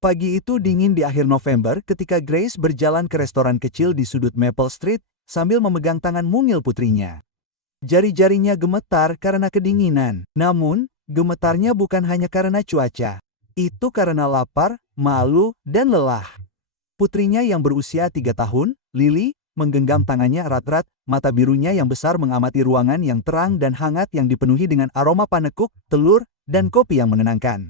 Pagi itu dingin di akhir November ketika Grace berjalan ke restoran kecil di sudut Maple Street sambil memegang tangan mungil putrinya. Jari-jarinya gemetar karena kedinginan. Namun, gemetarnya bukan hanya karena cuaca. Itu karena lapar, malu, dan lelah. Putrinya yang berusia 3 tahun, Lily, menggenggam tangannya erat-erat, mata birunya yang besar mengamati ruangan yang terang dan hangat yang dipenuhi dengan aroma panekuk, telur, dan kopi yang menenangkan.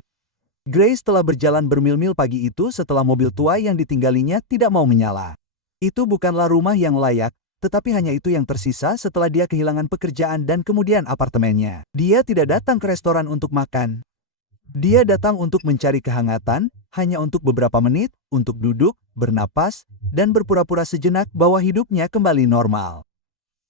Grace telah berjalan bermil-mil pagi itu setelah mobil tua yang ditinggalinya tidak mau menyala. Itu bukanlah rumah yang layak, tetapi hanya itu yang tersisa setelah dia kehilangan pekerjaan dan kemudian apartemennya. Dia tidak datang ke restoran untuk makan. Dia datang untuk mencari kehangatan, hanya untuk beberapa menit, untuk duduk, bernapas, dan berpura-pura sejenak bahwa hidupnya kembali normal.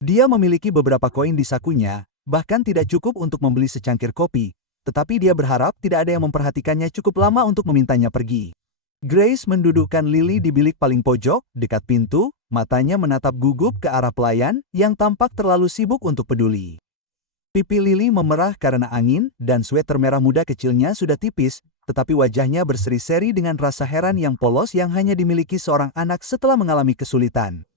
Dia memiliki beberapa koin di sakunya, bahkan tidak cukup untuk membeli secangkir kopi, tetapi dia berharap tidak ada yang memperhatikannya cukup lama untuk memintanya pergi. Grace mendudukkan Lily di bilik paling pojok, dekat pintu, matanya menatap gugup ke arah pelayan yang tampak terlalu sibuk untuk peduli. Pipi Lily memerah karena angin, dan sweater merah muda kecilnya sudah tipis, tetapi wajahnya berseri-seri dengan rasa heran yang polos yang hanya dimiliki seorang anak setelah mengalami kesulitan.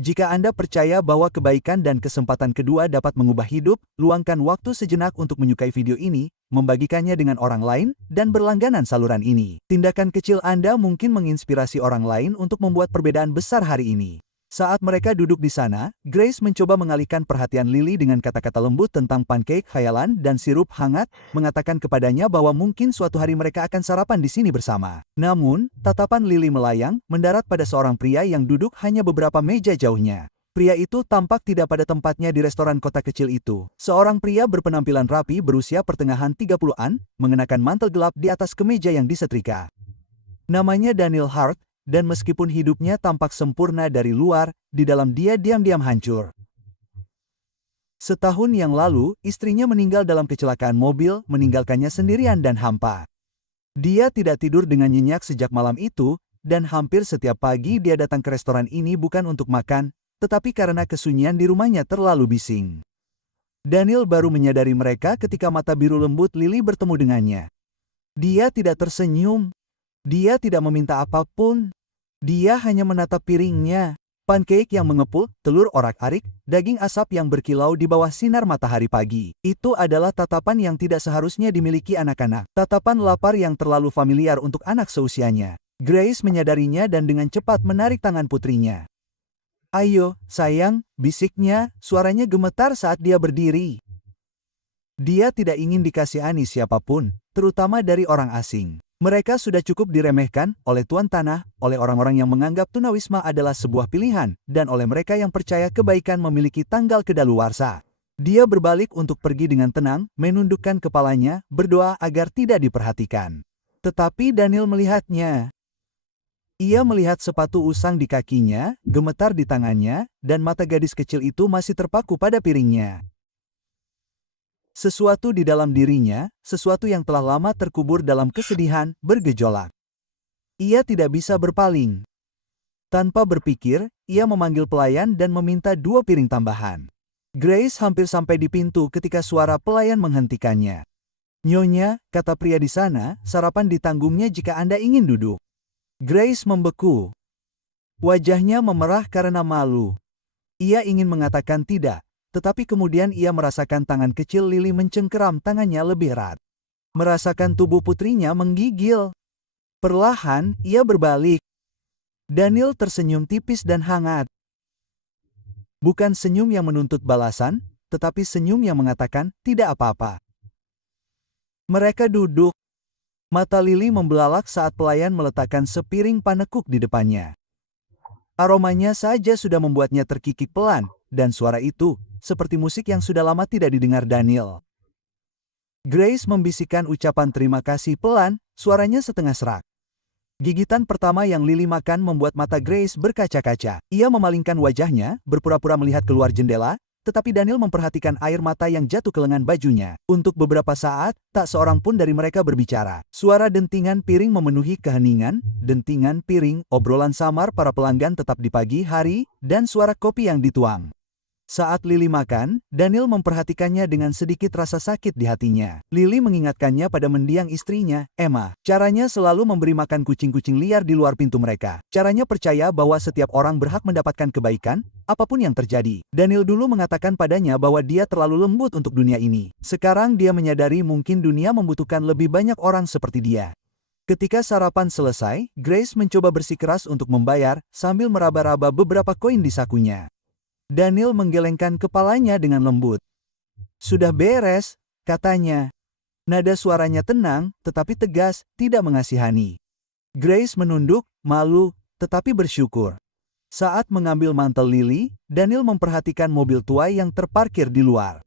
Jika Anda percaya bahwa kebaikan dan kesempatan kedua dapat mengubah hidup, luangkan waktu sejenak untuk menyukai video ini, membagikannya dengan orang lain, dan berlangganan saluran ini. Tindakan kecil Anda mungkin menginspirasi orang lain untuk membuat perbedaan besar hari ini. Saat mereka duduk di sana, Grace mencoba mengalihkan perhatian Lily dengan kata-kata lembut tentang pancake khayalan dan sirup hangat, mengatakan kepadanya bahwa mungkin suatu hari mereka akan sarapan di sini bersama. Namun, tatapan Lily melayang, mendarat pada seorang pria yang duduk hanya beberapa meja jauhnya. Pria itu tampak tidak pada tempatnya di restoran kota kecil itu. Seorang pria berpenampilan rapi berusia pertengahan 30-an, mengenakan mantel gelap di atas kemeja yang disetrika. Namanya Daniel Hart, dan meskipun hidupnya tampak sempurna dari luar, di dalam dia diam-diam hancur. Setahun yang lalu, istrinya meninggal dalam kecelakaan mobil, meninggalkannya sendirian dan hampa. Dia tidak tidur dengan nyenyak sejak malam itu, dan hampir setiap pagi dia datang ke restoran ini bukan untuk makan, tetapi karena kesunyian di rumahnya terlalu bising. Daniel baru menyadari mereka ketika mata biru lembut Lily bertemu dengannya. Dia tidak tersenyum. Dia tidak meminta apapun. Dia hanya menatap piringnya. Pancake yang mengepul, telur orak-arik, daging asap yang berkilau di bawah sinar matahari pagi. Itu adalah tatapan yang tidak seharusnya dimiliki anak-anak. Tatapan lapar yang terlalu familiar untuk anak seusianya. Grace menyadarinya dan dengan cepat menarik tangan putrinya. "Ayo, sayang," bisiknya, suaranya gemetar saat dia berdiri. Dia tidak ingin dikasihani siapapun, terutama dari orang asing. Mereka sudah cukup diremehkan oleh tuan tanah, oleh orang-orang yang menganggap tunawisma adalah sebuah pilihan, dan oleh mereka yang percaya kebaikan memiliki tanggal kedaluarsa. Dia berbalik untuk pergi dengan tenang, menundukkan kepalanya, berdoa agar tidak diperhatikan. Tetapi Daniel melihatnya. Ia melihat sepatu usang di kakinya, gemetar di tangannya, dan mata gadis kecil itu masih terpaku pada piringnya. Sesuatu di dalam dirinya, sesuatu yang telah lama terkubur dalam kesedihan, bergejolak. Ia tidak bisa berpaling. Tanpa berpikir, ia memanggil pelayan dan meminta 2 piring tambahan. Grace hampir sampai di pintu ketika suara pelayan menghentikannya. "Nyonya," kata pria di sana, "sarapan ditanggungnya jika Anda ingin duduk." Grace membeku. Wajahnya memerah karena malu. Ia ingin mengatakan tidak. Tetapi kemudian ia merasakan tangan kecil Lily mencengkeram tangannya lebih erat. Merasakan tubuh putrinya menggigil. Perlahan, ia berbalik. Daniel tersenyum tipis dan hangat. Bukan senyum yang menuntut balasan, tetapi senyum yang mengatakan, tidak apa-apa. Mereka duduk. Mata Lily membelalak saat pelayan meletakkan sepiring panekuk di depannya. Aromanya saja sudah membuatnya terkikik pelan, dan suara itu, seperti musik yang sudah lama tidak didengar Daniel. Grace membisikkan ucapan terima kasih pelan, suaranya setengah serak. Gigitan pertama yang Lily makan membuat mata Grace berkaca-kaca. Ia memalingkan wajahnya, berpura-pura melihat keluar jendela, tetapi Daniel memperhatikan air mata yang jatuh ke lengan bajunya. Untuk beberapa saat, tak seorang pun dari mereka berbicara. Suara dentingan piring memenuhi keheningan, dentingan piring, obrolan samar para pelanggan tetap di pagi hari, dan suara kopi yang dituang. Saat Lily makan, Daniel memperhatikannya dengan sedikit rasa sakit di hatinya. Lily mengingatkannya pada mendiang istrinya, Emma. Caranya selalu memberi makan kucing-kucing liar di luar pintu mereka. Caranya percaya bahwa setiap orang berhak mendapatkan kebaikan, apapun yang terjadi. Daniel dulu mengatakan padanya bahwa dia terlalu lembut untuk dunia ini. Sekarang dia menyadari mungkin dunia membutuhkan lebih banyak orang seperti dia. Ketika sarapan selesai, Grace mencoba bersikeras untuk membayar, sambil meraba-raba beberapa koin di sakunya. Daniel menggelengkan kepalanya dengan lembut. "Sudah beres," katanya. Nada suaranya tenang, tetapi tegas, tidak mengasihani. Grace menunduk, malu, tetapi bersyukur. Saat mengambil mantel Lily, Daniel memperhatikan mobil tua yang terparkir di luar.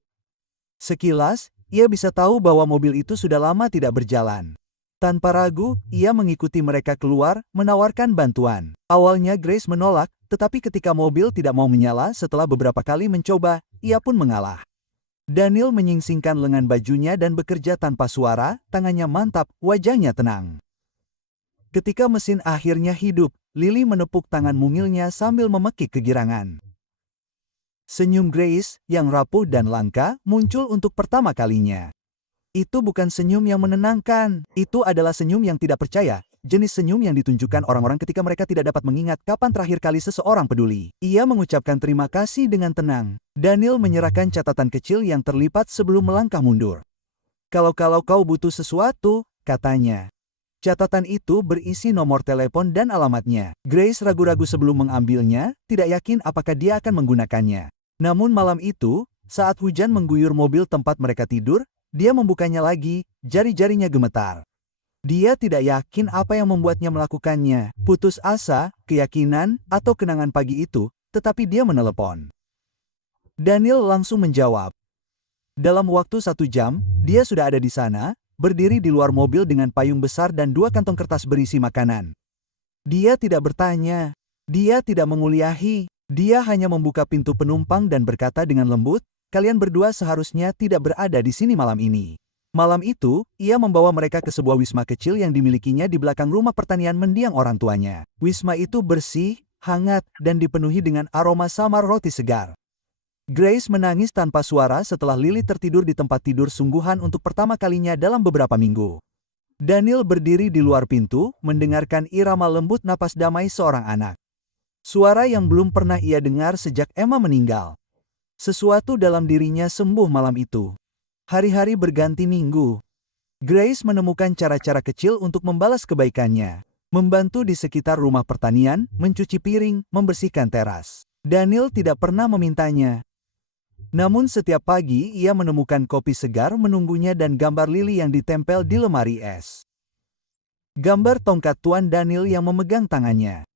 Sekilas, ia bisa tahu bahwa mobil itu sudah lama tidak berjalan. Tanpa ragu, ia mengikuti mereka keluar, menawarkan bantuan. Awalnya Grace menolak, tetapi ketika mobil tidak mau menyala setelah beberapa kali mencoba, ia pun mengalah. Daniel menyingsingkan lengan bajunya dan bekerja tanpa suara, tangannya mantap, wajahnya tenang. Ketika mesin akhirnya hidup, Lily menepuk tangan mungilnya sambil memekik kegirangan. Senyum Grace, yang rapuh dan langka, muncul untuk pertama kalinya. Itu bukan senyum yang menenangkan, itu adalah senyum yang tidak percaya, jenis senyum yang ditunjukkan orang-orang ketika mereka tidak dapat mengingat kapan terakhir kali seseorang peduli. Ia mengucapkan terima kasih dengan tenang. Daniel menyerahkan catatan kecil yang terlipat sebelum melangkah mundur. Kalau kau butuh sesuatu," katanya. Catatan itu berisi nomor telepon dan alamatnya. Grace ragu-ragu sebelum mengambilnya, tidak yakin apakah dia akan menggunakannya. Namun malam itu, saat hujan mengguyur mobil tempat mereka tidur, dia membukanya lagi, jari-jarinya gemetar. Dia tidak yakin apa yang membuatnya melakukannya, putus asa, keyakinan, atau kenangan pagi itu, tetapi dia menelepon. Daniel langsung menjawab. Dalam waktu 1 jam, dia sudah ada di sana, berdiri di luar mobil dengan payung besar dan 2 kantong kertas berisi makanan. Dia tidak bertanya, dia tidak menguliahi, dia hanya membuka pintu penumpang dan berkata dengan lembut, "Kalian berdua seharusnya tidak berada di sini malam ini." Malam itu, ia membawa mereka ke sebuah wisma kecil yang dimilikinya di belakang rumah pertanian mendiang orang tuanya. Wisma itu bersih, hangat, dan dipenuhi dengan aroma samar roti segar. Grace menangis tanpa suara setelah Lily tertidur di tempat tidur sungguhan untuk pertama kalinya dalam beberapa minggu. Daniel berdiri di luar pintu, mendengarkan irama lembut napas damai seorang anak. Suara yang belum pernah ia dengar sejak Emma meninggal. Sesuatu dalam dirinya sembuh malam itu. Hari-hari berganti minggu. Grace menemukan cara-cara kecil untuk membalas kebaikannya. Membantu di sekitar rumah pertanian, mencuci piring, membersihkan teras. Daniel tidak pernah memintanya. Namun setiap pagi ia menemukan kopi segar menunggunya dan gambar Lily yang ditempel di lemari es. Gambar tongkat Tuan Daniel yang memegang tangannya.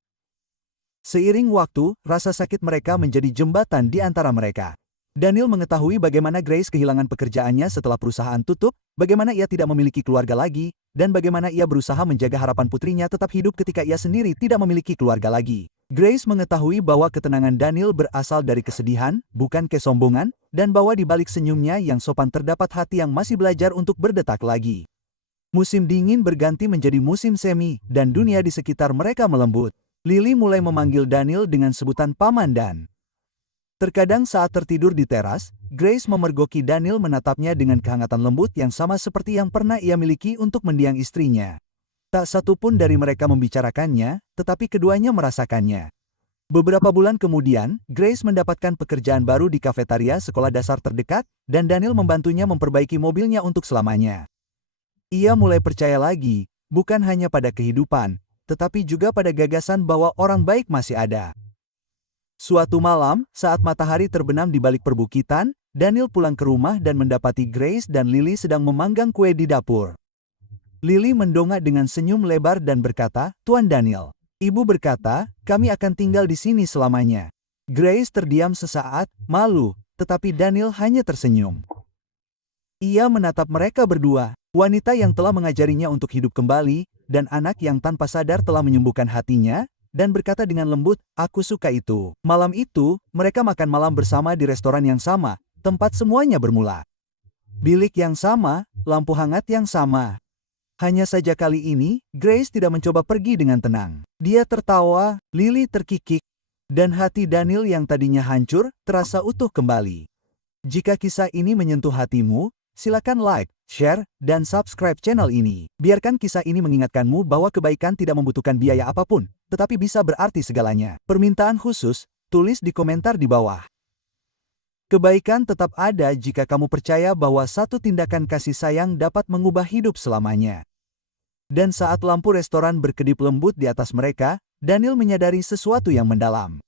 Seiring waktu, rasa sakit mereka menjadi jembatan di antara mereka. Daniel mengetahui bagaimana Grace kehilangan pekerjaannya setelah perusahaan tutup, bagaimana ia tidak memiliki keluarga lagi, dan bagaimana ia berusaha menjaga harapan putrinya tetap hidup ketika ia sendiri tidak memiliki keluarga lagi. Grace mengetahui bahwa ketenangan Daniel berasal dari kesedihan, bukan kesombongan, dan bahwa di balik senyumnya yang sopan terdapat hati yang masih belajar untuk berdetak lagi. Musim dingin berganti menjadi musim semi, dan dunia di sekitar mereka melembut. Lily mulai memanggil Daniel dengan sebutan Paman Dan. Terkadang saat tertidur di teras, Grace memergoki Daniel menatapnya dengan kehangatan lembut yang sama seperti yang pernah ia miliki untuk mendiang istrinya. Tak satu pun dari mereka membicarakannya, tetapi keduanya merasakannya. Beberapa bulan kemudian, Grace mendapatkan pekerjaan baru di kafetaria sekolah dasar terdekat, dan Daniel membantunya memperbaiki mobilnya untuk selamanya. Ia mulai percaya lagi, bukan hanya pada kehidupan, tetapi juga pada gagasan bahwa orang baik masih ada. Suatu malam, saat matahari terbenam di balik perbukitan, Daniel pulang ke rumah dan mendapati Grace dan Lily sedang memanggang kue di dapur. Lily mendongak dengan senyum lebar dan berkata, "Tuan Daniel." Ibu berkata, "Kami akan tinggal di sini selamanya." Grace terdiam sesaat, malu, tetapi Daniel hanya tersenyum. Ia menatap mereka berdua, wanita yang telah mengajarinya untuk hidup kembali, dan anak yang tanpa sadar telah menyembuhkan hatinya, dan berkata dengan lembut, "Aku suka itu." Malam itu, mereka makan malam bersama di restoran yang sama, tempat semuanya bermula. Bilik yang sama, lampu hangat yang sama. Hanya saja kali ini, Grace tidak mencoba pergi dengan tenang. Dia tertawa, Lily terkikik. Dan hati Daniel yang tadinya hancur, terasa utuh kembali. Jika kisah ini menyentuh hatimu, silakan like, share, dan subscribe channel ini. Biarkan kisah ini mengingatkanmu bahwa kebaikan tidak membutuhkan biaya apapun, tetapi bisa berarti segalanya. Permintaan khusus, tulis di komentar di bawah. Kebaikan tetap ada jika kamu percaya bahwa satu tindakan kasih sayang dapat mengubah hidup selamanya. Dan saat lampu restoran berkedip lembut di atas mereka, Daniel menyadari sesuatu yang mendalam.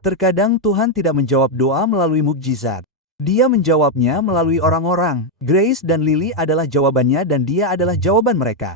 Terkadang Tuhan tidak menjawab doa melalui mukjizat. Dia menjawabnya melalui orang-orang. Grace dan Lily adalah jawabannya dan dia adalah jawaban mereka.